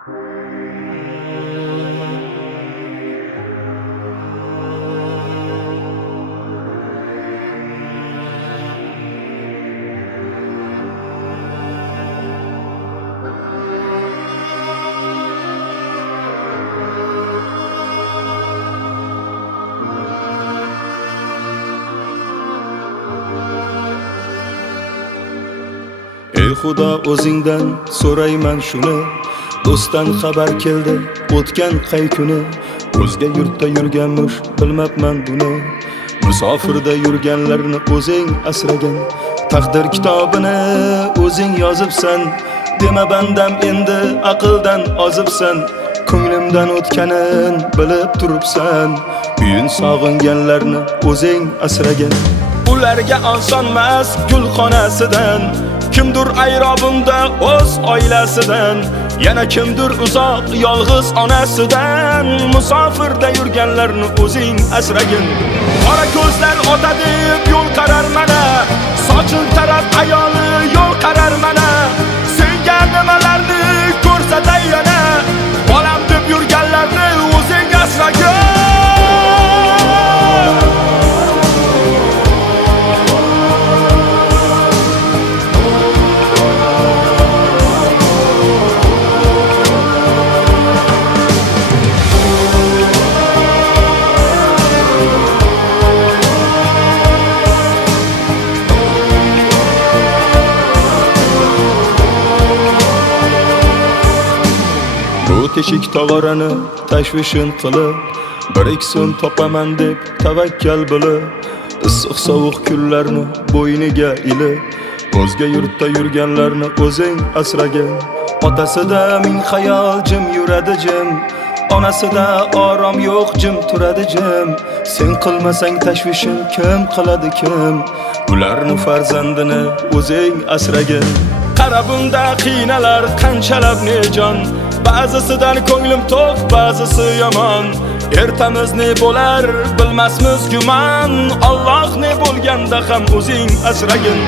Ey Xudo, o'zingdan so'rayman shuni, do'stdan xabar keldi o'tgan qay kuni. O'zga yurtda yurganmish, bilmabman buni. Musofirda yurganlarni o'zing asragan, taqdir kitobini o'zing yozibsan. Dema bandam endi aqldan ozibsan, ko'nglimdan o'tganin bilib turibsan. Uyin sog'inganlarni o'zing asragan, ularga osonmas gulxonasidan. Kimdir ayrobimda o'z oilasidan, yana kimdir uzoq yolg'iz onasidan. Musofirda yurganlarni o'zing asragin. Qora ko'zlar ota deb yo'l qarar mana, sochil taraf ayoli yo'l qarar mana. Senga nimalarni ko'rsatay yana, bolam deb yurganlarni o'zing asragin. Bu teshik tog'orani tashvishin qilib, 1-2 so'm topaman deb tavakkal bo'lib, issiq sovuq kunlarni bo'yniga ilib, o'zga yurtda yurganlarni o'zing asragin. Otasida ming xayol jim yuradi jim, onasida orom yo'q jim turadi jim. Sen qilmasang tashvishin kim qiladi kim? Ularni farzandini o'zing asragin. Qarabunda qiynalar qanchalab nejon, ba'zisidan ko'nglim to'q, ba'zisi yomon. Ertamiz ne bo'lar bilmasmiz gumon, Alloh ne bo'lganda ham o'zing asragin.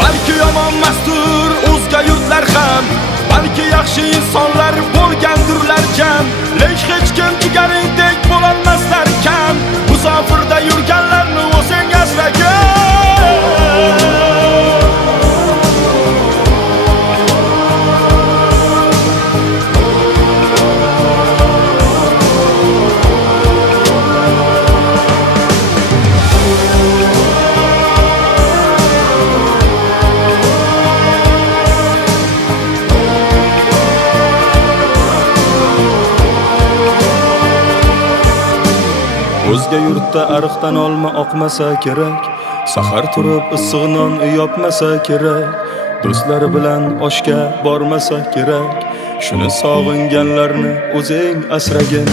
Balki yomon mastur o'zga yurtlar ham, balki yaxshi insonlar bo'lgandirlar jam. Lek hech kim jigaringdek bo'lolmaslar kam. Musofirda yurganlarni o'zing asragin. O'zga yurtda ariqdan olma oqmasa kerak, sahar turib issiq non yopmasa kerak, do'stlari bilan oshga bormasa kerak. Shuni sog'inganlarni o'zing asragin.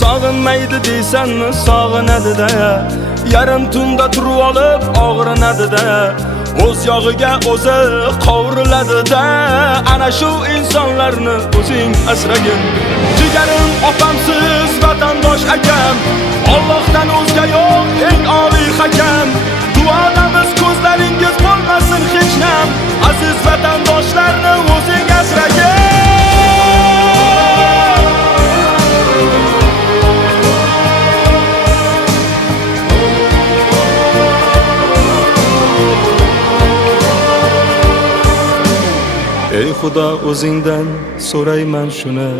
Sog'inmaydi deysanmi, sog'inadi-da, yarim tunda turib olib og'rinadi-da, o'z yog'iga o'zi qovuriladi-da. Ana shu insonlarni o'zing asragin. Jigarim opamsiz vatandosh akam, Allohdan o'zga yo'q eng oliy hakam. Duodamiz ko'zlaringiz bo'lmasin hech nam, aziz vatandoshlarni o'zing asragin. Ey Xudo, o'zingdan so'rayman shuni.